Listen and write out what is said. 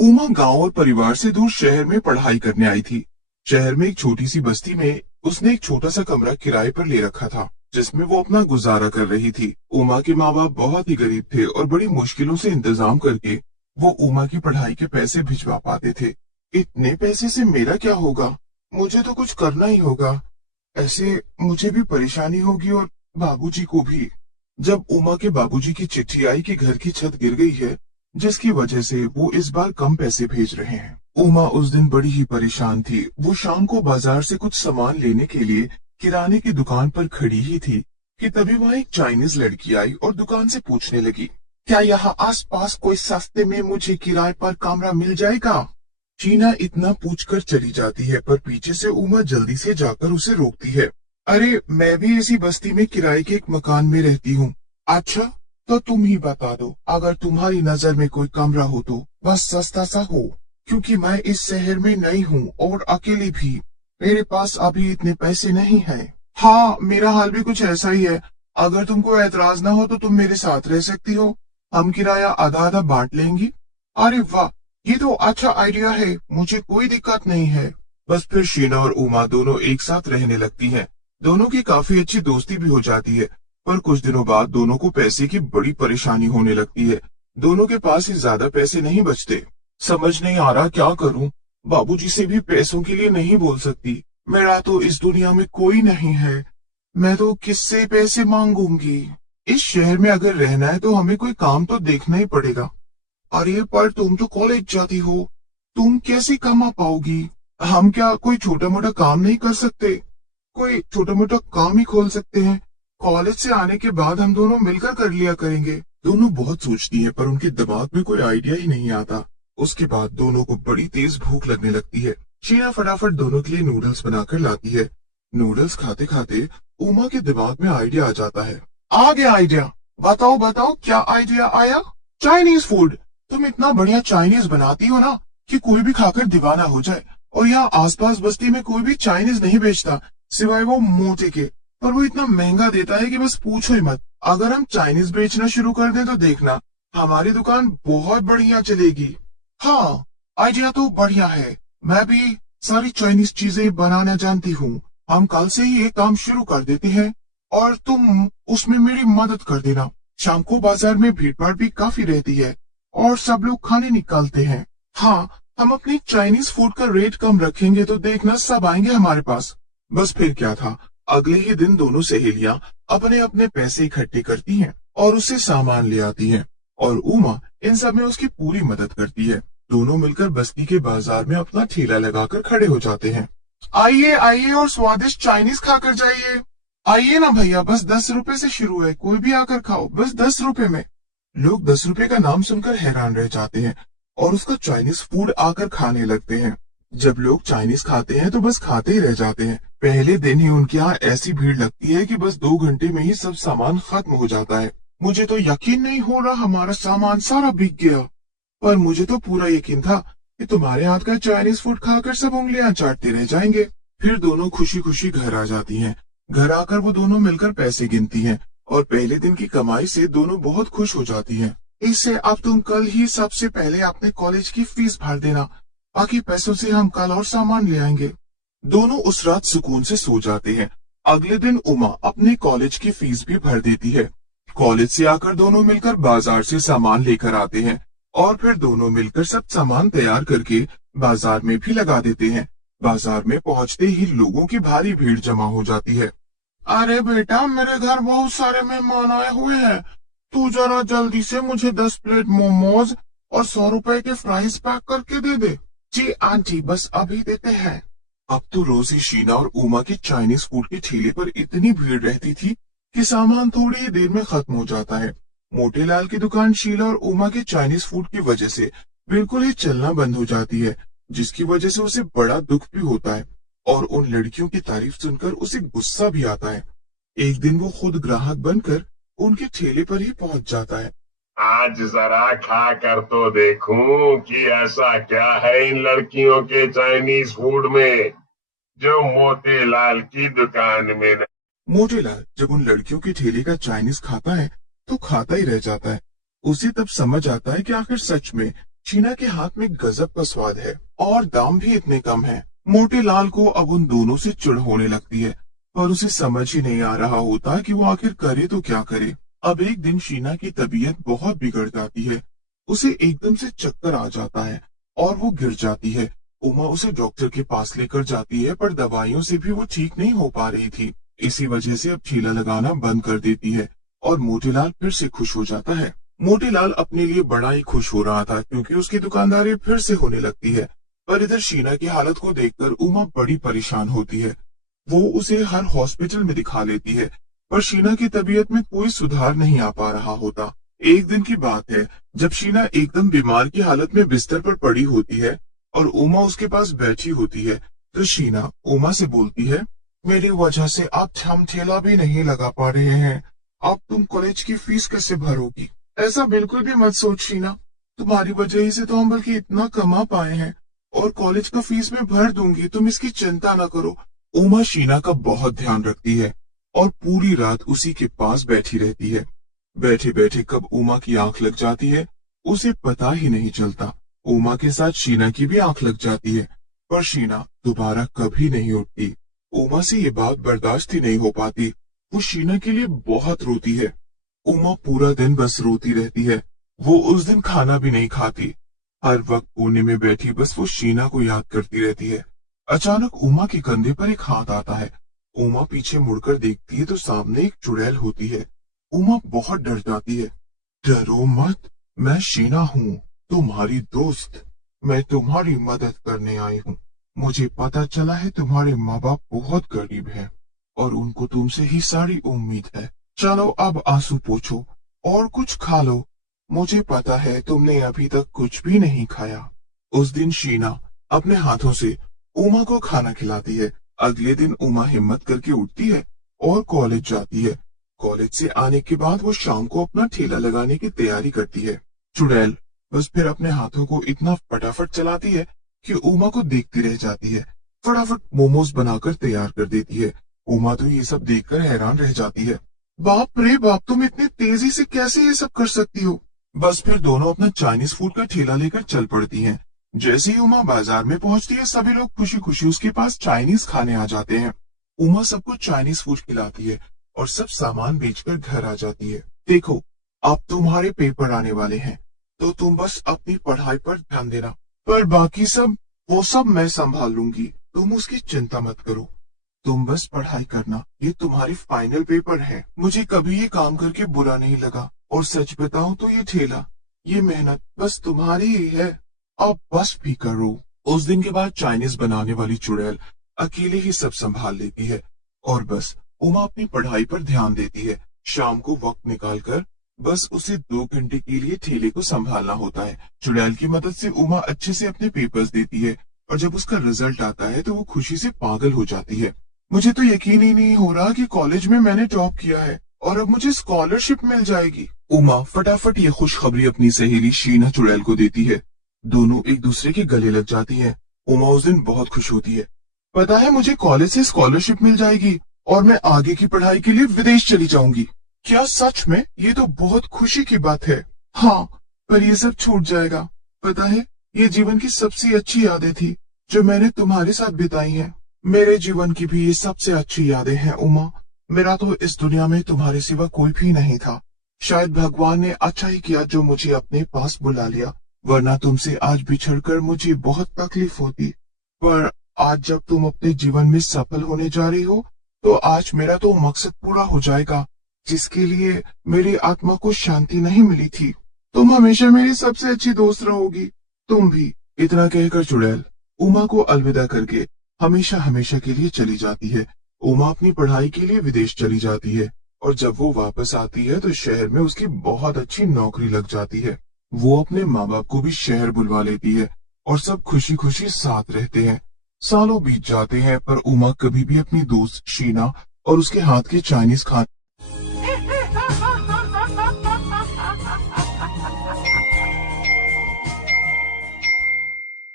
उमा गांव और परिवार से दूर शहर में पढ़ाई करने आई थी। शहर में एक छोटी सी बस्ती में उसने एक छोटा सा कमरा किराए पर ले रखा था, जिसमें वो अपना गुजारा कर रही थी। उमा के माँ बाप बहुत ही गरीब थे और बड़ी मुश्किलों से इंतजाम करके वो उमा की पढ़ाई के पैसे भिजवा पाते थे। इतने पैसे से मेरा क्या होगा? मुझे तो कुछ करना ही होगा, ऐसे मुझे भी परेशानी होगी और बाबूजी को भी। जब उमा के बाबूजी की चिट्ठी आई कि घर की छत गिर गई है, जिसकी वजह से वो इस बार कम पैसे भेज रहे हैं, उमा उस दिन बड़ी ही परेशान थी। वो शाम को बाजार से कुछ सामान लेने के लिए किराने की दुकान पर खड़ी ही थी कि तभी वहाँ एक चाइनीज लड़की आई और दुकान से पूछने लगी, क्या यहाँ आसपास कोई सस्ते में मुझे किराए पर कमरा मिल जाएगा? शीना इतना पूछकर चली जाती है, पर पीछे से उमा जल्दी से जाकर उसे रोकती है। अरे, मैं भी इसी बस्ती में किराए के एक मकान में रहती हूँ। अच्छा, तो तुम ही बता दो, अगर तुम्हारी नजर में कोई कमरा हो तो बस सस्ता सा हो, क्योंकि मैं इस शहर में नई हूँ और अकेली भी। मेरे पास अभी इतने पैसे नहीं हैं। हाँ, मेरा हाल भी कुछ ऐसा ही है। अगर तुमको ऐतराज ना हो तो तुम मेरे साथ रह सकती हो। हम किराया आधा आधा बांट लेंगे। अरे वाह, ये तो अच्छा आइडिया है, मुझे कोई दिक्कत नहीं है। बस फिर शीना और उमा दोनों एक साथ रहने लगती हैं। दोनों की काफी अच्छी दोस्ती भी हो जाती है, पर कुछ दिनों बाद दोनों को पैसे की बड़ी परेशानी होने लगती है। दोनों के पास ही ज्यादा पैसे नहीं बचते। समझ नहीं आ रहा क्या करूं। बाबूजी से भी पैसों के लिए नहीं बोल सकती। मेरा तो इस दुनिया में कोई नहीं है। मैं तो किससे पैसे मांगूंगी? इस शहर में अगर रहना है तो हमें कोई काम तो देखना ही पड़ेगा। अरे, पर तुम तो कॉलेज जाती हो, तुम कैसे कमा पाओगी? हम क्या कोई छोटा मोटा काम नहीं कर सकते? कोई छोटा मोटा काम ही खोल सकते हैं। कॉलेज से आने के बाद हम दोनों मिलकर कर लिया करेंगे। दोनों बहुत सोचती हैं, पर उनके दिमाग में कोई आइडिया ही नहीं आता। उसके बाद दोनों को बड़ी तेज भूख लगने लगती है। शीना फटाफट दोनों के लिए नूडल्स बनाकर लाती है। नूडल्स खाते खाते उमा के दिमाग में आइडिया आ जाता है। आ गया आइडिया। बताओ बताओ, क्या आइडिया आया? Chinese food. तुम इतना बढ़िया चाइनीज बनाती हो ना कि कोई भी खाकर दीवाना हो जाए। और यहाँ आसपास बस्ती में कोई भी चाइनीज नहीं बेचता, सिवाय वो मोटे के। पर वो इतना महंगा देता है कि बस पूछो ही मत। अगर हम चाइनीज बेचना शुरू कर दें तो देखना, हमारी दुकान बहुत बढ़िया चलेगी। हाँ, आइडिया तो बढ़िया है। मैं भी सारी चाइनीज चीजें बनाना जानती हूँ। हम कल से ही ये काम शुरू कर देते हैं और तुम उसमें मेरी मदद कर देना। शाम को बाजार में भीड़ भाड़ भी काफी रहती है और सब लोग खाने निकालते हैं। हाँ, हम अपनी चाइनीज फूड का रेट कम रखेंगे तो देखना सब आएंगे हमारे पास। बस फिर क्या था, अगले ही दिन दोनों सहेलियां अपने अपने पैसे इकट्ठे करती हैं और उससे सामान ले आती हैं, और उमा इन सब में उसकी पूरी मदद करती है। दोनों मिलकर बस्ती के बाजार में अपना ठेला लगाकर खड़े हो जाते हैं। आइए आइए और स्वादिष्ट चाइनीज खाकर जाइए। आइए ना भैया, बस 10 रुपए से शुरू है, कोई भी आकर खाओ, बस 10 रुपए में। लोग 10 रुपए का नाम सुनकर हैरान रह जाते हैं और उसका चाइनीज फूड आकर खाने लगते हैं। जब लोग चाइनीज खाते हैं तो बस खाते ही रह जाते हैं। पहले दिन ही उनके यहाँ ऐसी भीड़ लगती है कि बस 2 घंटे में ही सब सामान खत्म हो जाता है। मुझे तो यकीन नहीं हो रहा, हमारा सामान सारा बिक गया। पर मुझे तो पूरा यकीन था कि तुम्हारे हाथ का चाइनीज फूड खाकर सब उंगलियां चाटते रह जाएंगे। फिर दोनों खुशी खुशी घर आ जाती हैं। घर आकर वो दोनों मिलकर पैसे गिनती हैं और पहले दिन की कमाई से दोनों बहुत खुश हो जाती हैं। इससे अब तुम कल ही सबसे पहले अपने कॉलेज की फीस भर देना, बाकी पैसों से हम कल और सामान ले आएंगे। दोनों उस रात सुकून से सो जाते हैं। अगले दिन उमा अपने कॉलेज की फीस भी भर देती है। कॉलेज से आकर दोनों मिलकर बाजार से सामान लेकर आते हैं और फिर दोनों मिलकर सब सामान तैयार करके बाजार में भी लगा देते हैं। बाजार में पहुंचते ही लोगों की भारी भीड़ जमा हो जाती है। अरे बेटा, मेरे घर बहुत सारे मेहमान आए हुए हैं, तू जरा जल्दी से मुझे 10 प्लेट मोमोज और 100 रुपए के फ्राइज पैक करके दे दे। जी आंटी, बस अभी देते हैं। अब तो रोज ही शीना और उमा की चाइनीज फूड के ठेले पर इतनी भीड़ रहती थी कि सामान थोड़ी ही देर में खत्म हो जाता है। मोटेलाल की दुकान शीला और उमा के चाइनीज फूड की वजह से बिल्कुल ही चलना बंद हो जाती है, जिसकी वजह से उसे बड़ा दुख भी होता है और उन लड़कियों की तारीफ सुनकर उसे गुस्सा भी आता है। एक दिन वो खुद ग्राहक बनकर उनके ठेले पर ही पहुंच जाता है। आज जरा खा कर तो देखूं कि ऐसा क्या है इन लड़कियों के चाइनीज फूड में जो मोतीलाल की दुकान में नहीं। मोटेलाल जब उन लड़कियों के ठेले का चाइनीज खाता है तो खाता ही रह जाता है। उसे तब समझ आता है कि आखिर सच में शीना के हाथ में गजब का स्वाद है और दाम भी इतने कम है। मोटे लाल को अब उन दोनों से चिढ़ होने लगती है, पर उसे समझ ही नहीं आ रहा होता कि वो आखिर करे तो क्या करे। अब एक दिन शीना की तबीयत बहुत बिगड़ जाती है। उसे एकदम से चक्कर आ जाता है और वो गिर जाती है। उमा उसे डॉक्टर के पास लेकर जाती है, पर दवाइयों से भी वो ठीक नहीं हो पा रही थी। इसी वजह से अब ठेला लगाना बंद कर देती है और मोतीलाल फिर से खुश हो जाता है। मोतीलाल अपने लिए बड़ा ही खुश हो रहा था, क्योंकि उसकी दुकानदारी फिर से होने लगती है। पर इधर शीना की हालत को देखकर उमा बड़ी परेशान होती है। वो उसे हर हॉस्पिटल में दिखा लेती है, पर शीना की तबीयत में कोई सुधार नहीं आ पा रहा होता। एक दिन की बात है, जब शीना एकदम बीमार की हालत में बिस्तर पर पड़ी होती है और उमा उसके पास बैठी होती है, तो शीना उमा से बोलती है, मेरी वजह से अब हम ठेला भी नहीं लगा पा रहे हैं। अब तुम कॉलेज की फीस कैसे भरोगी? ऐसा बिल्कुल भी मत सोच शीना, तुम्हारी वजह ही से तो हम बल्कि इतना कमा पाए हैं, और कॉलेज का फीस मैं भर दूंगी, तुम इसकी चिंता न करो। उमा शीना का बहुत ध्यान रखती है और पूरी रात उसी के पास बैठी रहती है। बैठे बैठे कब उमा की आंख लग जाती है उसे पता ही नहीं चलता। उमा के साथ शीना की भी आंख लग जाती है, पर शीना दोबारा कभी नहीं उठती। उमा से ये बात बर्दाश्त ही नहीं हो पाती। वो शीना के लिए बहुत रोती है। उमा पूरा दिन बस रोती रहती है। वो उस दिन खाना भी नहीं खाती। हर वक्त कोने में बैठी बस वो शीना को याद करती रहती है। अचानक उमा के कंधे पर एक हाथ आता है। उमा पीछे मुड़कर देखती है तो सामने एक चुड़ैल होती है। उमा बहुत डर जाती है। डरो मत, मैं शीना हूँ, तुम्हारी दोस्त। मैं तुम्हारी मदद करने आई हूँ। मुझे पता चला है तुम्हारे माँ बाप बहुत गरीब हैं और उनको तुमसे ही सारी उम्मीद है। चलो अब आंसू पोंछो और कुछ खा लो। मुझे पता है तुमने अभी तक कुछ भी नहीं खाया। उस दिन शीना अपने हाथों से उमा को खाना खिलाती है। अगले दिन उमा हिम्मत करके उठती है और कॉलेज जाती है। कॉलेज से आने के बाद वो शाम को अपना ठेला लगाने की तैयारी करती है। चुड़ैल बस फिर अपने हाथों को इतना फटाफट चलाती है कि उमा को देखती रह जाती है। फटाफट मोमोज बनाकर तैयार कर देती है। उमा तो ये सब देखकर हैरान रह जाती है। बाप रे बाप, तुम इतनी तेजी से कैसे ये सब कर सकती हो? बस फिर दोनों अपना चाइनीज फूड का ठेला लेकर चल पड़ती हैं। जैसे ही उमा बाजार में पहुंचती है, सभी लोग खुशी खुशी उसके पास चाइनीज खाने आ जाते हैं। उमा सबको चाइनीज फूड खिलाती है और सब सामान बेचकर घर आ जाती है। देखो, अब तुम्हारे पेपर आने वाले हैं, तो तुम बस अपनी पढ़ाई पर ध्यान देना, पर बाकी सब वो सब मैं संभाल लूंगी। तुम उसकी चिंता मत करो, तुम बस पढ़ाई करना। ये तुम्हारी फाइनल पेपर है। मुझे कभी ये काम करके बुरा नहीं लगा, और सच बताऊं तो ये ठेला, ये मेहनत बस तुम्हारी ही है। अब बस भी करो। उस दिन के बाद चाइनीज बनाने वाली चुड़ैल अकेले ही सब संभाल लेती है और बस उमा अपनी पढ़ाई पर ध्यान देती है। शाम को वक्त निकालकर बस उसे 2 घंटे के लिए ठेले को संभालना होता है। चुड़ैल की मदद से उमा अच्छे से अपने पेपर्स देती है और जब उसका रिजल्ट आता है तो वो खुशी से पागल हो जाती है। मुझे तो यकीन ही नहीं हो रहा कि कॉलेज में मैंने टॉप किया है और अब मुझे स्कॉलरशिप मिल जाएगी। उमा फटाफट ये खुशखबरी अपनी सहेली शीना चुड़ैल को देती है। दोनों एक दूसरे के गले लग जाती हैं। उमा उस दिन बहुत खुश होती है। पता है, मुझे कॉलेज से स्कॉलरशिप मिल जाएगी और मैं आगे की पढ़ाई के लिए विदेश चली जाऊंगी। क्या सच में? ये तो बहुत खुशी की बात है। हाँ, पर ये सब छूट जाएगा। पता है, ये जीवन की सबसे अच्छी यादें थी जो मैंने तुम्हारे साथ बिताई हैं। मेरे जीवन की भी ये सबसे अच्छी यादें हैं उमा। मेरा तो इस दुनिया में तुम्हारे सिवा कोई भी नहीं था। शायद भगवान ने अच्छा ही किया जो मुझे अपने पास बुला लिया, वरना तुमसे आज बिछड़कर मुझे बहुत तकलीफ होती। पर आज जब तुम अपने जीवन में सफल होने जा रही हो, तो आज मेरा तो मकसद पूरा हो जाएगा जिसके लिए मेरी आत्मा को शांति नहीं मिली थी। तुम हमेशा मेरी सबसे अच्छी दोस्त रहोगी। तुम भी। इतना कहकर चुड़ैल उमा को अलविदा करके हमेशा हमेशा के लिए चली जाती है। उमा अपनी पढ़ाई के लिए विदेश चली जाती है और जब वो वापस आती है तो शहर में उसकी बहुत अच्छी नौकरी लग जाती है। वो अपने माँ बाप को भी शहर बुलवा लेती है और सब खुशी खुशी साथ रहते हैं। सालों बीत जाते हैं पर उमा कभी भी अपनी दोस्त शीना और उसके हाथ के चाइनीज खाने